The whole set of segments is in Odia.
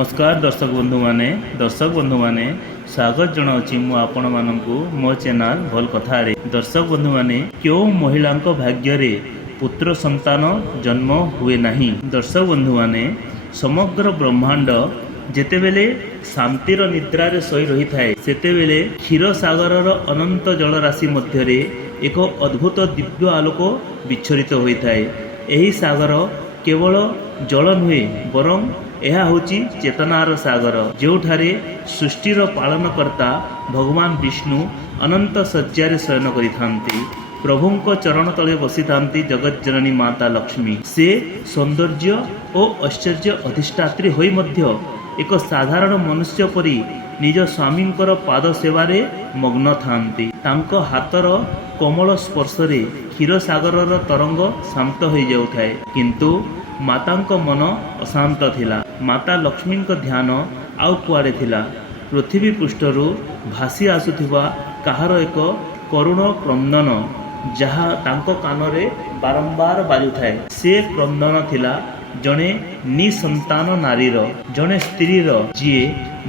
नमस्कार दर्शक बंधु माने स्वागत जनाऊँगी मु आपण मानू मो चैनल भल कथारे। दर्शक बंधु माने क्यों महिला भाग्य रे पुत्र संतान जन्म हुए नहीं। दर्शक बंधु माने समग्र ब्रह्मांड जेतेबेले शांतिर निद्रारे शोई रही थाए सेतेबेले क्षीर सागरर अनंत जलराशि मध्यरे एक अद्भुत दिव्य आलोक विच्छरित होइथाए। एही सागर केवल जल नुहे बरं यह होची चेतनार सागर, जोठारे सृष्टिर पालनकर्ता भगवान विष्णु अनंत शय्यारे शयन करिथांती। प्रभुंक चरण तले बसी थांती जगत जननी माता लक्ष्मी। से सौंदर्य और ऐश्वर्य अधिष्ठात्री होई मध्य एक साधारण मनुष्य परी निज स्वामींकर पाद सेवारे मग्न थांती। तांको हातर कोमल स्पर्शरे क्षीर सागरर तरंग शांत हो जाउथाए, किंतु मातांक मन अशांत थिला। माता लक्ष्मी ध्यान आउ कुआड़े थिला। पृथ्वी पृष्ठरू भासी आसुथिबा काहार एक करुण क्रंदन जहा तांको कानरे बारंबार बाजुथाए। से क्रंदन थिला जणे निसंतान नारीर, जणे स्त्रीर जीए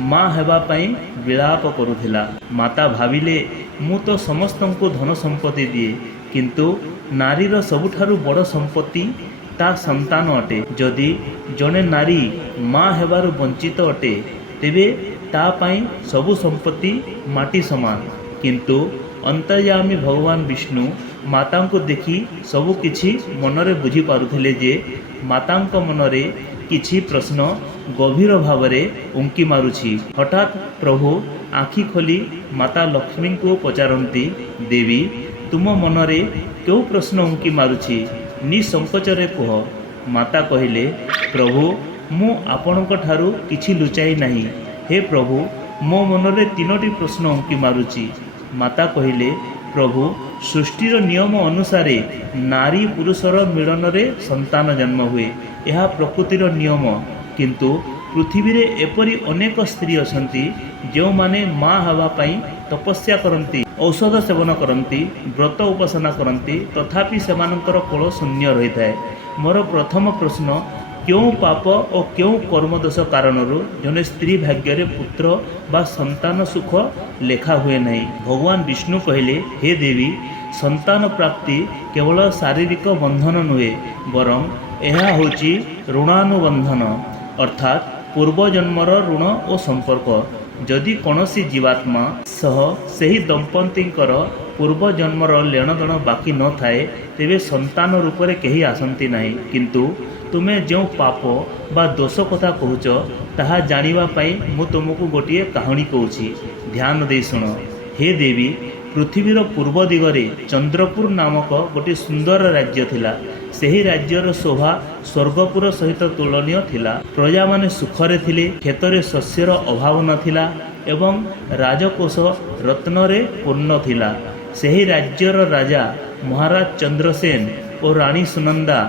माँ हेबा पई विलाप करुथिला। माता भाविले मु तो समस्तंको धन संपत्ति दिए, किंतु नारीर सबुठारु बड़ संपत्ति ता संतान अटे। जदि जणे नारी माँ हेबारु वंचित अटे तेबे ता पाई सबु संपत्ति माटी समान। किंतु अंतर्यामी भगवान विष्णु माता को देखि सबु किछि मनरे बुझी पारुथिले जे मातांक मनरे किछि प्रश्न गभीर भावरे उंकी मारुछि। हठात प्रभु आखि खोली माता लक्ष्मी को पचारती, देवी तुम मनरे क्यों प्रश्न उंकी मारुछि, निसंकोचरे कह। माता कहिले, प्रभु मु आपणक ठारू किछि लुचाई नहीं। हे प्रभु मो मनरे तीनोटी प्रश्न उंकी मारुछि। माता कहिले, प्रभु सृष्टिर नियम अनुसारे नारी पुरुषर मिलन रे संतान जन्म हुए, यह प्रकृतिर नियम। किंतु पृथ्वी रे एपरी अनेक स्त्री अछंती जो माने माँ हवा पाई तपस्या करती, औषध सेवन करती, व्रत उपासना करती, तथापि सेमानंकर कोल शून्य रही थाए। मोर प्रथम प्रश्न, क्यों पाप और क्यों कर्मदोष कारणरू जने स्त्री भाग्य रे पुत्र बा संतान सुख लेखा हुए नहीं। भगवान विष्णु कहले, हे देवी संतान प्राप्ति केवल शारीरिक बंधन नुहे बरं यह होची ऋणानुबंधन, अर्थात पूर्वजन्मर ऋण और संपर्क। जदि कौनसी जीवात्मा सह सही दंपतिंकर पूर्वजन्मर लेणदेण बाकी न थाए तेबे संतान रूप में कहीं आसंती नहीं। किंतु तुमे जो पाप बा दोष कथा कहूच ताहा जानिबा पाई मु तुमको गोटे कहानी कहूची, ध्यान दे शुण। हे देवी पृथ्वीर पूर्व दिगरे चंद्रपुर नामक गोटे सुंदर राज्य थिला। सेही राज्यर शोभा स्वर्गपुर सहित तुलनीय थिला। प्रजा माने सुखरे थिले, खेतरे शस्यर अभाव नथिला एवं राजकोष रत्नरे पूर्ण थिला। सेही राज्यर राजा महाराज चंद्रसेन और रानी सुनंदा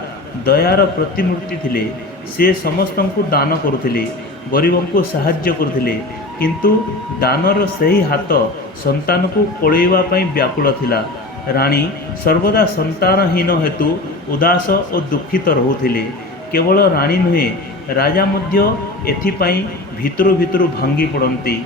दयार प्रतिमूर्ति थिले। से समस्तंकु दान करुथिले, गरीबों को साहाय्य करुथिले, किंतु दानर सही हाथ संतान को कोड़ेवा पाई व्याकुल थिला। रानी सर्वदा संतानहीन हेतु उदास और दुखित रहुथिले। केवल रानी नुहे राजा मध्य एथिपाई भितरु भितरु भांगी पड़ती।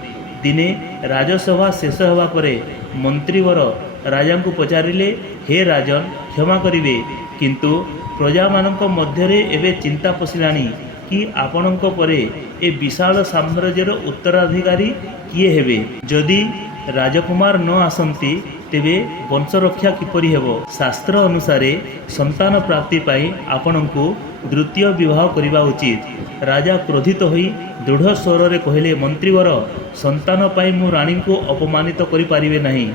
दिने राजसभा शेष होगा परे मंत्रीवर राजा को पचारिले, हे राजन क्षमा करिवे, किंतु प्रजा मानक मध्यरे एबे चिंता पशिलानी कि आपणक परे ए विशाल साम्राज्यर उत्तराधिकारी किए हेबे। जदि राजकुमार न आसंती तेबे वंशरक्षा किपरि हेबो। शास्त्र अनुसारे संतान प्राप्ति पाई आपणको द्वितीय विवाह करिबा उचित। राजा क्रोधित होई दृढ़ स्वर रे कहले, मंत्रीवर संतान पाई मु रानी को अपमानित करि पारिबे नहीं।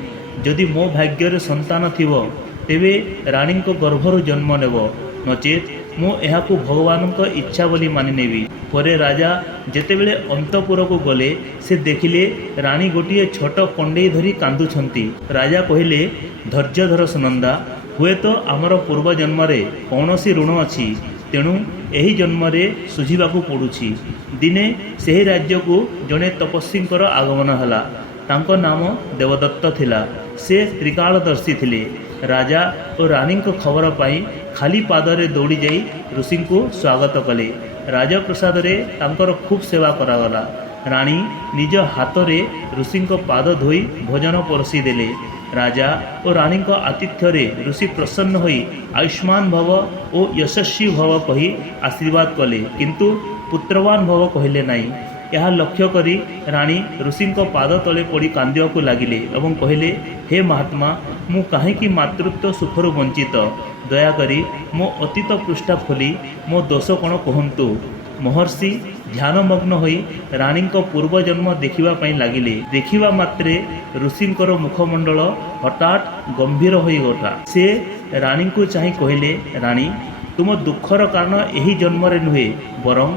जदि मो भाग्य रे संतान थिबो तेबे रानी को गर्भरु जन्म नेबो, नचेत मु एहाकु भगवान इच्छा बोली मानि नेबी। परे राजा जेतेबेले अंतपुर को गले से देखिले रानी गोटे छोट कंडे धरी कांदुछंती। राजा कहिले, धैर्य धर सुनंदा, हुए तो आमर पूर्व जन्म रे कौनसी ऋण अछि, तेणु एही जन्म रे सुझिबाकु पड़ुछि। दिने सेही राज्य को जड़े तपस्वींकर आगमन हला। तांको नाम देवदत्त थिला। से त्रिकालदर्शी थिले। राजा और रानी को खबर पाई खाली पादरे दौड़ी जाई ऋषि को स्वागत कले। ରାଜପ୍ରସାଦରେ ତାଙ୍କର ଖୁବ୍ ସେବା କରାଗଲା। ରାଣୀ ନିଜ ହାତରେ ଋଷିଙ୍କ ପାଦ ଧୋଇ ଭୋଜନ ପରଷି ଦେଲେ। ରାଜା ଓ ରାଣୀଙ୍କ ଆତିଥ୍ୟରେ ଋଷି ପ୍ରସନ୍ନ ହୋଇ ଆୟୁଷ୍ମାନ ଭବ ଓ ଯଶସ୍ୱୀ ଭବ କହି ଆଶୀର୍ବାଦ କଲେ, କିନ୍ତୁ ପୁତ୍ରବାନ ଭବ କହିଲେ ନାହିଁ। ଏହା ଲକ୍ଷ୍ୟ କରି ରାଣୀ ଋଷିଙ୍କ ପାଦ ତଳେ ପଡ଼ି କାନ୍ଦିବାକୁ ଲାଗିଲେ ଏବଂ କହିଲେ, ହେ ମହାତ୍ମା, ମୁଁ କାହିଁକି ମାତୃତ୍ୱ ସୁଖରୁ ବଞ୍ଚିତ? ଦୟାକରି ମୋ ଅତୀତ ପୃଷ୍ଠା ଖୋଲି ମୋ ଦୋଷ କ'ଣ କୁହନ୍ତୁ। ମହର୍ଷି ଧ୍ୟାନମଗ୍ନ ହୋଇ ରାଣୀଙ୍କ ପୂର୍ବଜନ୍ମ ଦେଖିବା ପାଇଁ ଲାଗିଲେ। ଦେଖିବା ମାତ୍ରେ ଋଷିଙ୍କର ମୁଖମଣ୍ଡଳ ହଠାତ୍ ଗମ୍ଭୀର ହୋଇଗଲା। ସେ ରାଣୀଙ୍କୁ ଚାହିଁ କହିଲେ, ରାଣୀ, ତୁମ ଦୁଃଖର କାରଣ ଏହି ଜନ୍ମରେ ନୁହେଁ, ବରଂ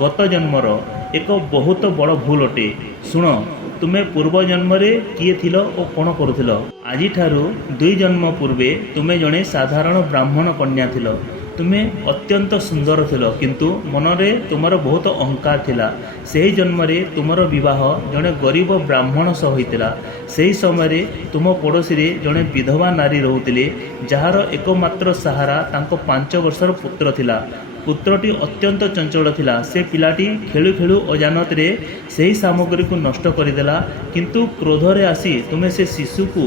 ଗତ ଜନ୍ମର ଏକ ବହୁତ ବଡ଼ ଭୁଲ ଅଟେ। ଶୁଣ, ତୁମେ ପୂର୍ବଜନ୍ମରେ କିଏ ଥିଲ ଓ କ'ଣ କରୁଥିଲ? ଆଜିଠାରୁ 2 ଜନ୍ମ ପୂର୍ବେ ତୁମେ ଜଣେ ସାଧାରଣ ବ୍ରାହ୍ମଣ କନ୍ୟା ଥିଲ। ତୁମେ ଅତ୍ୟନ୍ତ ସୁନ୍ଦର ଥିଲ, କିନ୍ତୁ ମନରେ ତୁମର ବହୁତ ଅହଙ୍କାର ଥିଲା। ସେହି ଜନ୍ମରେ ତୁମର ବିବାହ ଜଣେ ଗରିବ ବ୍ରାହ୍ମଣ ସହ ହୋଇଥିଲା। ସେହି ସମୟରେ ତୁମ ପଡ଼ୋଶୀରେ ଜଣେ ବିଧବା ନାରୀ ରହୁଥିଲେ, ଯାହାର ଏକମାତ୍ର ସାହାରା ତାଙ୍କ 5 ବର୍ଷର ପୁତ୍ର ଥିଲା। ପୁତ୍ରଟି ଅତ୍ୟନ୍ତ ଚଞ୍ଚଳ ଥିଲା। ସେ ପିଲାଟି ଖେଳୁ ଖେଳୁ ଅଜାଣତରେ ସେହି ସାମଗ୍ରୀକୁ ନଷ୍ଟ କରିଦେଲା, କିନ୍ତୁ କ୍ରୋଧରେ ଆସି ତୁମେ ସେ ଶିଶୁକୁ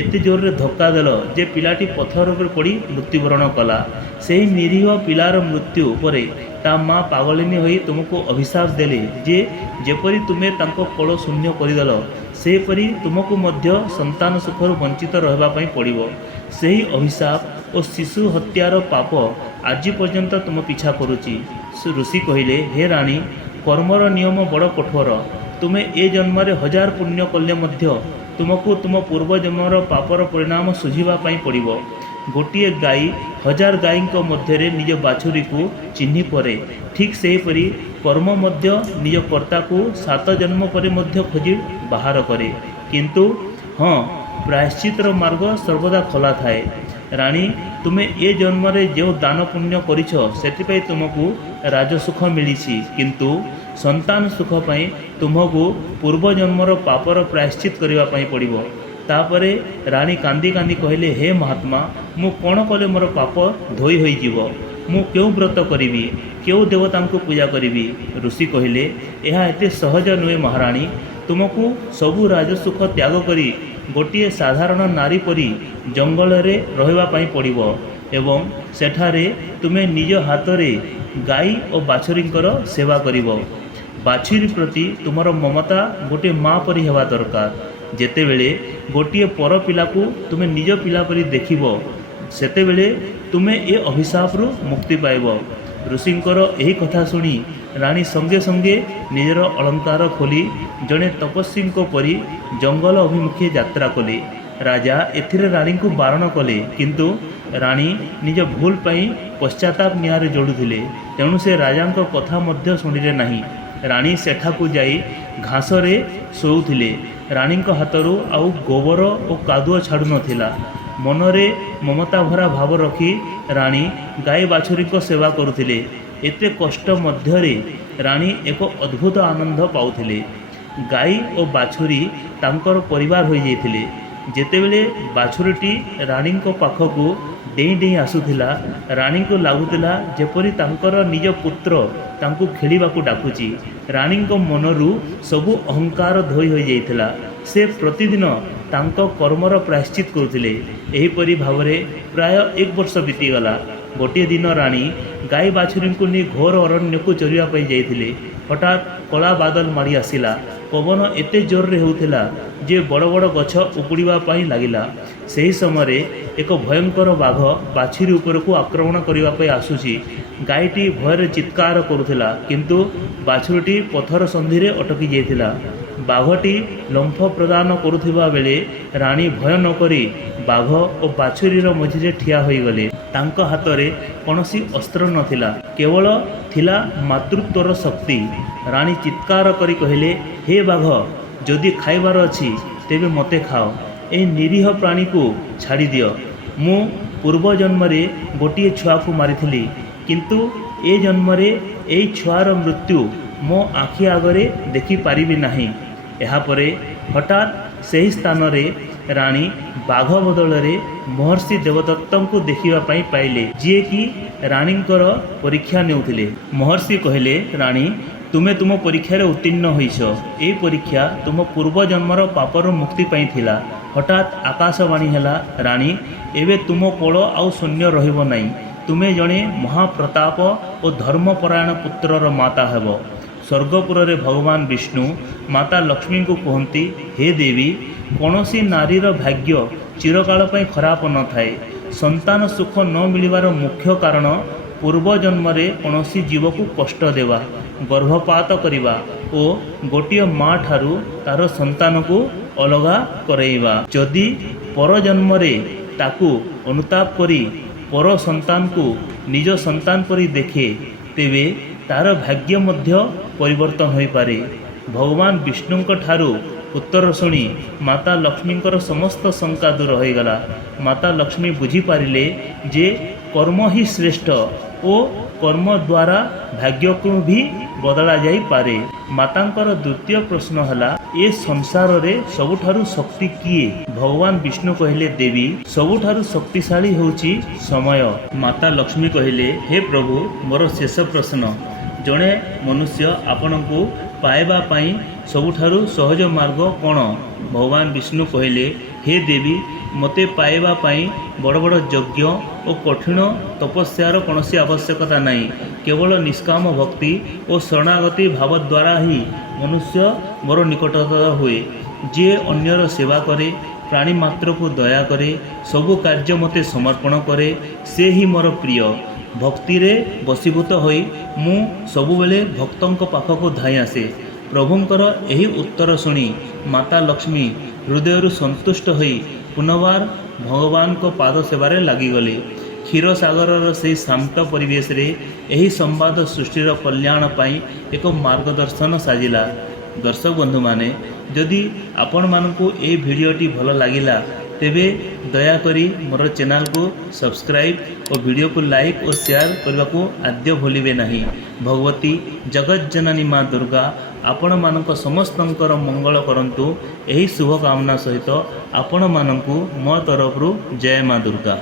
ଏତେ ଜୋରରେ ଧକ୍କା ଦେଲ ଯେ ପିଲାଟି ପଥର ଉପରେ ପଡ଼ି ମୃତ୍ୟୁବରଣ କଲା। ସେହି ନିରୀହ ପିଲାର ମୃତ୍ୟୁ ପରେ ତା ମା ପାଗଳିନୀ ହୋଇ ତୁମକୁ ଅଭିଶାପ ଦେଲେ ଯେ ଯେପରି ତୁମେ ତାଙ୍କ କୋଳ ଶୂନ୍ୟ କରିଦେଲ, ସେହିପରି ତୁମକୁ ମଧ୍ୟ ସନ୍ତାନ ସୁଖରୁ ବଞ୍ଚିତ ରହିବା ପାଇଁ ପଡ଼ିବ। ସେହି ଅଭିଶାପ ଓ ଶିଶୁ ହତ୍ୟାର ପାପ ଆଜି ପର୍ଯ୍ୟନ୍ତ ତୁମ ପିଛା କରୁଛି। ଋଷି କହିଲେ, ହେ ରାଣୀ, କର୍ମର ନିୟମ ବଡ଼ କଠୋର। ତୁମେ ଏ ଜନ୍ମରେ 1000 ପୁଣ୍ୟ କଲେ ମଧ୍ୟ ତୁମକୁ ତୁମ ପୂର୍ବଜନ୍ମର ପାପର ପରିଣାମ ଶୁଝିବା ପାଇଁ ପଡ଼ିବ। ଗୋଟିଏ ଗାଈ 1000 ଗାଈଙ୍କ ମଧ୍ୟରେ ନିଜ ବାଛୁରୀକୁ ଚିହ୍ନି ପରେ, ଠିକ୍ ସେହିପରି କର୍ମ ମଧ୍ୟ ନିଜ କର୍ତ୍ତାକୁ 7 ଜନ୍ମ ପରେ ମଧ୍ୟ ଖୋଜି ବାହାର କରେ। କିନ୍ତୁ ହଁ, ପ୍ରାୟଶ୍ଚିତର ମାର୍ଗ ସର୍ବଦା ଖୋଲା ଥାଏ। ରାଣୀ, ତୁମେ ଏ ଜନ୍ମରେ ଯେଉଁ ଦାନ ପୁଣ୍ୟ କରିଛ, ସେଥିପାଇଁ ତୁମକୁ ରାଜସୁଖ ମିଳିଛି, କିନ୍ତୁ ସନ୍ତାନ ସୁଖ ପାଇଁ ତୁମକୁ ପୂର୍ବଜନ୍ମର ପାପର ପ୍ରାୟଶ୍ଚିତ କରିବା ପାଇଁ ପଡ଼ିବ। ତାପରେ ରାଣୀ କାନ୍ଦି କାନ୍ଦି କହିଲେ, ହେ ମହାତ୍ମା, ମୁଁ କ'ଣ କଲେ ମୋର ପାପ ଧୋଇ ହୋଇଯିବ? ମୁଁ କେଉଁ ବ୍ରତ କରିବି? କେଉଁ ଦେବତାଙ୍କୁ ପୂଜା କରିବି? ଋଷି କହିଲେ, ଏହା ଏତେ ସହଜ ନୁହେଁ ମହାରାଣୀ। ତୁମକୁ ସବୁ ରାଜସୁଖ ତ୍ୟାଗ କରି ଗୋଟିଏ ସାଧାରଣ ନାରୀ ପରି ଜଙ୍ଗଲରେ ରହିବା ପାଇଁ ପଡ଼ିବ ଏବଂ ସେଠାରେ ତୁମେ ନିଜ ହାତରେ ଗାଈ ଓ ବାଛୁରୀଙ୍କର ସେବା କରିବ। ବାଛୁରୀ ପ୍ରତି ତୁମର ମମତା ଗୋଟିଏ ମା ପରି ହେବା ଦରକାର। ଯେତେବେଳେ ଗୋଟିଏ ପର ପିଲାକୁ ତୁମେ ନିଜ ପିଲା ପରି ଦେଖିବ, ସେତେବେଳେ ତୁମେ ଏ ଅଭିଶାପରୁ ମୁକ୍ତି ପାଇବ। ଋଷିଙ୍କର ଏହି କଥା ଶୁଣି ରାଣୀ ସଙ୍ଗେ ସଙ୍ଗେ ନିଜର ଅଳଙ୍କାର ଖୋଲି ଜଣେ ତପସ୍ୱୀଙ୍କ ପରି ଜଙ୍ଗଲ ଅଭିମୁଖେ ଯାତ୍ରା କଲେ। ରାଜା ଏଥିରେ ରାଣୀଙ୍କୁ ବାରଣ କଲେ, କିନ୍ତୁ ରାଣୀ ନିଜ ଭୁଲ ପାଇଁ ପଶ୍ଚାତାପ ନିଆଁରେ ଜଳୁଥିଲେ, ତେଣୁ ସେ ରାଜାଙ୍କ କଥା ମଧ୍ୟ ଶୁଣିଲେ ନାହିଁ। ରାଣୀ ସେଠାକୁ ଯାଇ ଘାସରେ ଶୋଉଥିଲେ। ରାଣୀଙ୍କ ହାତରୁ ଆଉ ଗୋବର ଓ କାଦୁଅ ଛାଡ଼ୁନଥିଲା। ମନରେ ମମତା ଭରା ଭାବ ରଖି ରାଣୀ ଗାଈ ବାଛୁରୀଙ୍କ ସେବା କରୁଥିଲେ। ଏତେ କଷ୍ଟ ମଧ୍ୟରେ ରାଣୀ ଏକ ଅଦ୍ଭୁତ ଆନନ୍ଦ ପାଉଥିଲେ। ଗାଈ ଓ ବାଛୁରୀ ତାଙ୍କର ପରିବାର ହୋଇଯାଇଥିଲେ। ଯେତେବେଳେ ବାଛୁରୀଟି ରାଣୀଙ୍କ ପାଖକୁ ଡେଇଁ ଡେଇଁ ଆସୁଥିଲା, ରାଣୀଙ୍କୁ ଲାଗୁଥିଲା ଯେପରି ତାଙ୍କର ନିଜ ପୁତ୍ର ତାଙ୍କୁ ଖେଳିବାକୁ ଡାକୁଛି। ରାଣୀଙ୍କ ମନରୁ ସବୁ ଅହଙ୍କାର ଧୋଇ ହୋଇଯାଇଥିଲା। ସେ ପ୍ରତିଦିନ ତାଙ୍କ କର୍ମର ପ୍ରାୟଶ୍ଚିତ କରୁଥିଲେ। ଏହିପରି ଭାବରେ ପ୍ରାୟ 1 ବର୍ଷ ବିତିଗଲା। ଗୋଟିଏ ଦିନ ରାଣୀ ଗାଈ ବାଛୁରୀଙ୍କୁ ନେଇ ଘୋର ଅରଣ୍ୟକୁ ଚରିବା ପାଇଁ ଯାଇଥିଲେ। ହଠାତ୍ କଳା ବାଦଲ ମାଡ଼ି ଆସିଲା। ପବନ ଏତେ ଜୋରରେ ହେଉଥିଲା ଯେ ବଡ଼ ବଡ଼ ଗଛ ଉପୁଡ଼ିବା ପାଇଁ ଲାଗିଲା। ସେହି ସମୟରେ ଏକ ଭୟଙ୍କର ବାଘ ବାଛୁରୀ ଉପରକୁ ଆକ୍ରମଣ କରିବା ପାଇଁ ଆସୁଛି। ଗାଈଟି ଭୟରେ ଚିତ୍କାର କରୁଥିଲା, କିନ୍ତୁ ବାଛୁରୀଟି ପଥର ସନ୍ଧିରେ ଅଟକି ଯାଇଥିଲା। ବାଘଟି ଲମ୍ଫ ପ୍ରଦାନ କରୁଥିବା ବେଳେ ରାଣୀ ଭୟ ନ କରି ବାଘ ଓ ବାଛୁରୀର ମଝିରେ ଠିଆ ହୋଇଗଲେ। ତାଙ୍କ ହାତରେ କୌଣସି ଅସ୍ତ୍ର ନଥିଲା, କେବଳ ଥିଲା ମାତୃତ୍ୱର ଶକ୍ତି। ରାଣୀ ଚିତ୍କାର କରି କହିଲେ, ହେ ବାଘ, ଯଦି ଖାଇବାର ଅଛି ତେବେ ମୋତେ ଖାଅ। ଏହି ନିରୀହ ପ୍ରାଣୀକୁ ଛାଡ଼ିଦିଅ। ମୁଁ ପୂର୍ବ ଜନ୍ମରେ ଗୋଟିଏ ଛୁଆକୁ ମାରିଥିଲି, କିନ୍ତୁ ଏ ଜନ୍ମରେ ଏହି ଛୁଆର ମୃତ୍ୟୁ ମୋ ଆଖି ଆଗରେ ଦେଖିପାରିବି ନାହିଁ। ଏହାପରେ ହଠାତ୍ ସେହି ସ୍ଥାନରେ ରାଣୀ ବାଘ ବଦଳରେ ମହର୍ଷି ଦେବଦତ୍ତଙ୍କୁ ଦେଖିବା ପାଇଁ ପାଇଲେ, ଯିଏକି ରାଣୀଙ୍କର ପରୀକ୍ଷା ନେଉଥିଲେ। ମହର୍ଷି କହିଲେ, ରାଣୀ ତୁମେ ତୁମ ପରୀକ୍ଷାରେ ଉତ୍ତୀର୍ଣ୍ଣ ହୋଇଛ। ଏହି ପରୀକ୍ଷା ତୁମ ପୂର୍ବ ଜନ୍ମର ପାପରୁ ମୁକ୍ତି ପାଇଁ ଥିଲା। ହଠାତ୍ ଆକାଶବାଣୀ ହେଲା, ରାଣୀ ଏବେ ତୁମ କୋଳ ଆଉ ଶୂନ୍ୟ ରହିବ ନାହିଁ। ତୁମେ ଜଣେ ମହାପ୍ରତାପ ଓ ଧର୍ମପରାୟଣ ପୁତ୍ରର ମାତା ହେବ। ସ୍ୱର୍ଗପୁରରେ ଭଗବାନ ବିଷ୍ଣୁ ମାତା ଲକ୍ଷ୍ମୀଙ୍କୁ କୁହନ୍ତି, ହେ ଦେବୀ, କୌଣସି ନାରୀର ଭାଗ୍ୟ ଚିରକାଳ ପାଇଁ ଖରାପ ନଥାଏ। ସନ୍ତାନ ସୁଖ ନ ମିଳିବାର ମୁଖ୍ୟ କାରଣ ପୂର୍ବ ଜନ୍ମରେ କୌଣସି ଜୀବକୁ କଷ୍ଟ ଦେବା, ଗର୍ଭପାତ କରିବା ଓ ଗୋଟିଏ ମା ଠାରୁ ତାର ସନ୍ତାନକୁ ଅଲଗା କରାଇବା। ଯଦି ପରଜନ୍ମରେ ତାକୁ ଅନୁତାପ କରି ପର ସନ୍ତାନକୁ ନିଜ ସନ୍ତାନ ପରି ଦେଖେ, ତେବେ ତାର ଭାଗ୍ୟ ମଧ୍ୟ ପରିବର୍ତ୍ତନ ହୋଇପାରେ। ଭଗବାନ ବିଷ୍ଣୁଙ୍କ ଠାରୁ ଉତ୍ତର ଶୁଣି ମାତା ଲକ୍ଷ୍ମୀଙ୍କର ସମସ୍ତ ଶଙ୍କା ଦୂର ହୋଇଗଲା। ମାତା ଲକ୍ଷ୍ମୀ ବୁଝିପାରିଲେ ଯେ କର୍ମ ହିଁ ଶ୍ରେଷ୍ଠ ଓ କର୍ମ ଦ୍ୱାରା ଭାଗ୍ୟକୁ ବି ବଦଳା ଯାଇପାରେ। ମାତାଙ୍କର ଦ୍ୱିତୀୟ ପ୍ରଶ୍ନ ହେଲା, ଏ ସଂସାରରେ ସବୁଠାରୁ ଶକ୍ତି କିଏ? ଭଗବାନ ବିଷ୍ଣୁ କହିଲେ, ଦେବୀ, ସବୁଠାରୁ ଶକ୍ତିଶାଳୀ ହେଉଛି ସମୟ। ମାତା ଲକ୍ଷ୍ମୀ କହିଲେ, ହେ ପ୍ରଭୁ, ମୋର ଶେଷ ପ୍ରଶ୍ନ, ଜଣେ ମନୁଷ୍ୟ ଆପଣଙ୍କୁ ପାଇବା ପାଇଁ ସବୁଠାରୁ ସହଜ ମାର୍ଗ କ'ଣ? ଭଗବାନ ବିଷ୍ଣୁ କହିଲେ, ହେ ଦେବୀ, ମୋତେ ପାଇବା ପାଇଁ ବଡ଼ ବଡ଼ ଯଜ୍ଞ ଓ କଠିନ ତପସ୍ୟାର କୌଣସି ଆବଶ୍ୟକତା ନାହିଁ। କେବଳ ନିଷ୍କାମ ଭକ୍ତି ଓ ଶରଣାଗତି ଭାବ ଦ୍ୱାରା ହିଁ ମନୁଷ୍ୟ ମୋର ନିକଟତର ହୁଏ। ଯିଏ ଅନ୍ୟର ସେବା କରେ, ପ୍ରାଣୀ ମାତ୍ରକୁ ଦୟା କରେ, ସବୁ କାର୍ଯ୍ୟ ମୋତେ ସମର୍ପଣ କରେ, ସେ ହିଁ ମୋର ପ୍ରିୟ। ଭକ୍ତିରେ ବଶୀଭୂତ ହୋଇ ମୁଁ ସବୁବେଳେ ଭକ୍ତଙ୍କ ପାଖକୁ ଧାଇଁ ଆସେ। ପ୍ରଭୁଙ୍କର ଏହି ଉତ୍ତର ଶୁଣି ମାତା ଲକ୍ଷ୍ମୀ ହୃଦୟରୁ ସନ୍ତୁଷ୍ଟ ହୋଇ ପୁନର୍ବାର ଭଗବାନଙ୍କ ପାଦ ସେବାରେ ଲାଗିଗଲେ। କ୍ଷୀରସାଗରର ସେହି ଶାନ୍ତ ପରିବେଶରେ ଏହି ସମ୍ବାଦ ସୃଷ୍ଟିର କଲ୍ୟାଣ ପାଇଁ ଏକ ମାର୍ଗଦର୍ଶନ ସାଜିଲା। ଦର୍ଶକ ବନ୍ଧୁମାନେ, ଯଦି ଆପଣମାନଙ୍କୁ ଏହି ଭିଡ଼ିଓଟି ଭଲ ଲାଗିଲା, ତେବେ ଦୟାକରି ମୋର ଚ୍ୟାନେଲକୁ ସବସ୍କ୍ରାଇବ୍ ଓ ଭିଡ଼ିଓକୁ ଲାଇକ୍ ଓ ସେୟାର କରିବାକୁ ଆଦ୍ୟ ଭୁଲିବେ ନାହିଁ। ଭଗବତୀ ଜଗଜ୍ଜନନୀ ମା ଦୁର୍ଗା ଆପଣମାନଙ୍କ ସମସ୍ତଙ୍କର ମଙ୍ଗଳ କରନ୍ତୁ। ଏହି ଶୁଭକାମନା ସହିତ ଆପଣମାନଙ୍କୁ ମୋ ତରଫରୁ ଜୟ ମା ଦୁର୍ଗା।